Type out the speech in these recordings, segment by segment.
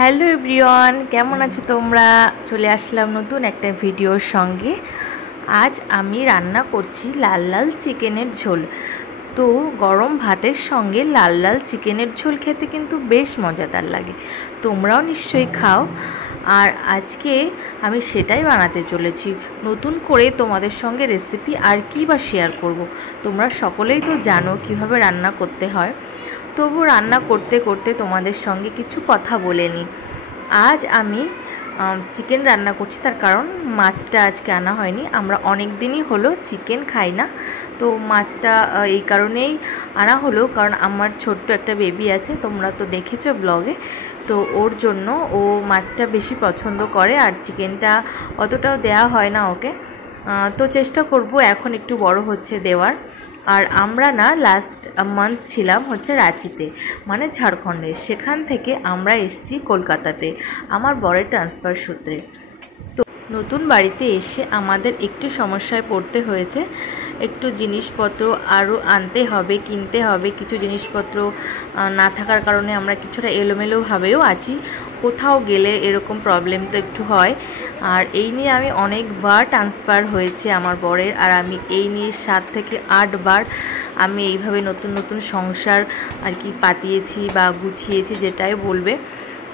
Hello everyone, কেমন আছো তোমরা? চলে আসলাম নতুন একটা ভিডিওর সঙ্গে। আজ আমি রান্না করছি লাল লাল চিকেনের ঝোল। তো গরম ভাতের সঙ্গে লাল লাল চিকেনের ঝোল খেতে কিন্তু বেশ মজাদার লাগে। তোমরাও নিশ্চয়ই খাও। আর আজকে আমি সেটাই বানাতে চলেছি। নতুন করে তোমাদের সঙ্গে রেসিপি আর কি বা শেয়ার করব। তোমরা সকলেই তো জানো কিভাবে রান্না করতে হয়। তবু রান্না করতে করতে তোমাদের সঙ্গে কিছু কথা বলে নিই। আজ আমি চিকেন রান্না করছি, তার কারণ মাছটা আজকে আনা হয়নি। আমরা অনেক দিনই হলো চিকেন খাই না, তো মাছটা এই কারণেই আনা হলো, কারণ আমার ছোট্ট একটা বেবি আছে, তোমরা তো দেখেছো ব্লগে। তো ওর জন্য ও মাছটা বেশি পছন্দ করে, আর চিকেনটা অতটাও দেয়া হয় না ওকে। তো চেষ্টা করব এখন একটু বড় হচ্ছে দেওয়ার। আর আমরা না লাস্ট মান্থ ছিলাম হচ্ছে রাঁচিতে, মানে ঝাড়খণ্ডে। সেখান থেকে আমরা এসেছি কলকাতাতে আমার বরের ট্রান্সফার সূত্রে। তো নতুন বাড়িতে এসে আমাদের একটু সমস্যায় পড়তে হয়েছে। একটু জিনিসপত্র আরও আনতে হবে, কিনতে হবে। কিছু জিনিসপত্র না থাকার কারণে আমরা কিছুটা এলোমেলোভাবেও আছি। কোথাও গেলে এরকম প্রবলেম তো একটু হয়। আর এই নিয়ে আমি অনেকবার ট্রান্সফার হয়েছে আমার বরের, আর আমি এই নিয়ে 7 থেকে 8 বার আমি এইভাবে নতুন নতুন সংসার আর কি পাতিয়েছি বা গুছিয়েছি, যেটাই বলবে।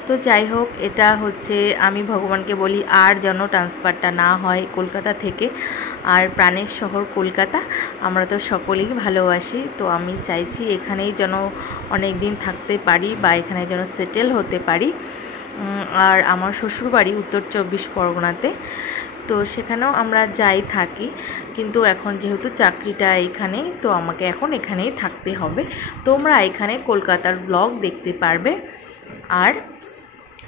তো যাই হোক, এটা হচ্ছে আমি ভগবানকে বলি আর যেন ট্রান্সফারটা না হয় কলকাতা থেকে। আর প্রাণের শহর কলকাতা, আমরা তো সকলেই ভালোবাসি। তো আমি চাইছি এখানেই যেন অনেক দিন থাকতে পারি বা এখানে যেন সেটেল হতে পারি। আর আমার শ্বশুরবাড়ি উত্তর 24 পরগনাতে, তো সেখানেও আমরা যাই থাকি। কিন্তু এখন যেহেতু চাকরিটা এইখানে, তো আমাকে এখন এখানেই থাকতে হবে। তোমরা এখানে কলকাতার ব্লগ দেখতে পারবে। আর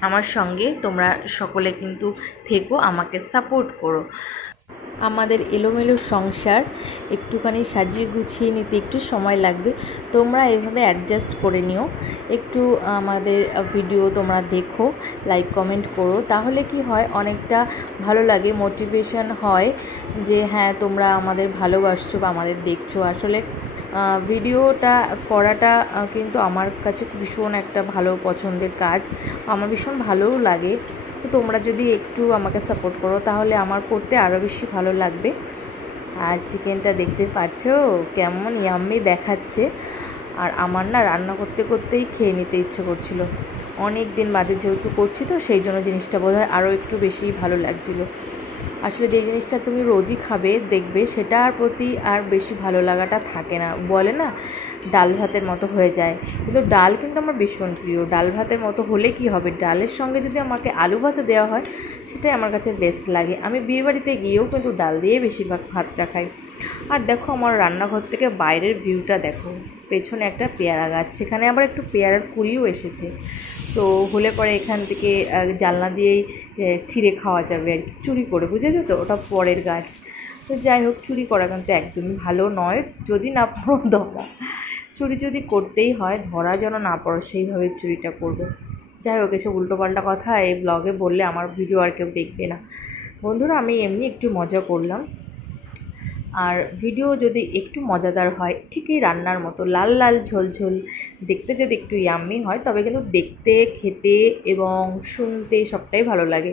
আমার সঙ্গে তোমরা সকলে কিন্তু থেকো, আমাকে সাপোর্ট করো। আমাদের এলোমেলো সংসার একটুখানি সাজিয়ে গুছিয়ে নিতে একটু সময় লাগবে, তোমরা এভাবে অ্যাডজাস্ট করে নিও। একটু আমাদের ভিডিও তোমরা দেখো, লাইক কমেন্ট করো, তাহলে কি হয় অনেকটা ভালো লাগে, মোটিভেশন হয় যে হ্যাঁ তোমরা আমাদের ভালোবাসছো বা আমাদের দেখছো। আসলে ভিডিওটা করাটা কিন্তু আমার কাছে ভীষণ একটা ভালো পছন্দের কাজ, আমার ভীষণ ভালোও লাগে। তো তোমরা যদি একটু আমাকে সাপোর্ট করো তাহলে আমার করতে আরও বেশি ভালো লাগবে। আর চিকেনটা দেখতে পাচ্ছো কেমন ইয়াম্মি দেখাচ্ছে। আর আমার না রান্না করতে করতেই খেয়ে নিতে ইচ্ছে করছিল। অনেক দিন বাদে যেহেতু করছি, তো সেই জন্য জিনিসটা বোধহয় আরও একটু বেশি ভালো লাগছিলো। আসলে যে জিনিসটা তুমি রোজই খাবে দেখবে সেটার প্রতি আর বেশি ভালো লাগাটা থাকে না। বলে না ডাল ভাতের মতো হয়ে যায়, কিন্তু ডাল কিন্তু আমার ভীষণ প্রিয়। ডাল ভাতের মতো হলে কি হবে, ডালের সঙ্গে যদি আমাকে আলু ভাজা দেওয়া হয় সেটাই আমার কাছে বেস্ট লাগে। আমি বিয়েবাড়িতে গিয়েও কিন্তু ডাল দিয়ে বেশিরভাগ ভাতটা খাই। আর দেখো আমার রান্নাঘর থেকে বাইরের ভিউটা দেখো, পেছনে একটা পেয়ারা গাছ, সেখানে আবার একটু পেয়ারার কুড়িও এসেছে। তো হলে পরে এখান থেকে জানলা দিয়েই ছিঁড়ে খাওয়া যাবে আর কি, চুরি করে, বুঝেছো তো, ওটা পরের গাছ। তো যাই হোক, চুরি করা কিন্তু একদমই ভালো নয়, যদি না পড়ো ধরা। চুরি যদি করতেই হয় ধরা যেন না পড়ো, সেইভাবে চুরিটা করবে। যাই হোক, এসব উল্টোপাল্টা কথা এই ব্লগে বললে আমার ভিডিও আর কেউ দেখবে না। বন্ধুরা, আমি এমনি একটু মজা করলাম। আর ভিডিও যদি একটু মজাদার হয়, ঠিক এই রান্নার মতো লাল লাল ঝোল ঝোল, দেখতে যদি একটু ইয়াম্মি হয়, তবে কিন্তু দেখতে, খেতে এবং শুনতে সবটাই ভালো লাগে।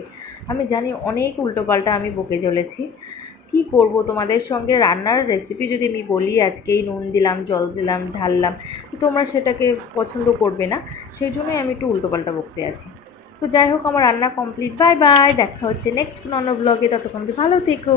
আমি জানি অনেক উল্টোপাল্টা আমি বকে চলেছি, কি করব, তোমাদের সঙ্গে রান্নার রেসিপি যদি আমি বলি আজকেই নুন দিলাম, জল দিলাম, ঢাললাম, তো তোমরা সেটাকে পছন্দ করবে না, সেই জন্যই আমি একটু উল্টোপাল্টা বকতে আছি। তো যাই হোক, আমার রান্না কমপ্লিট। বাই বাই, দেখা হচ্ছে নেক্সট কোনো অন্য ব্লগে, ততক্ষণ ভালো থেকো।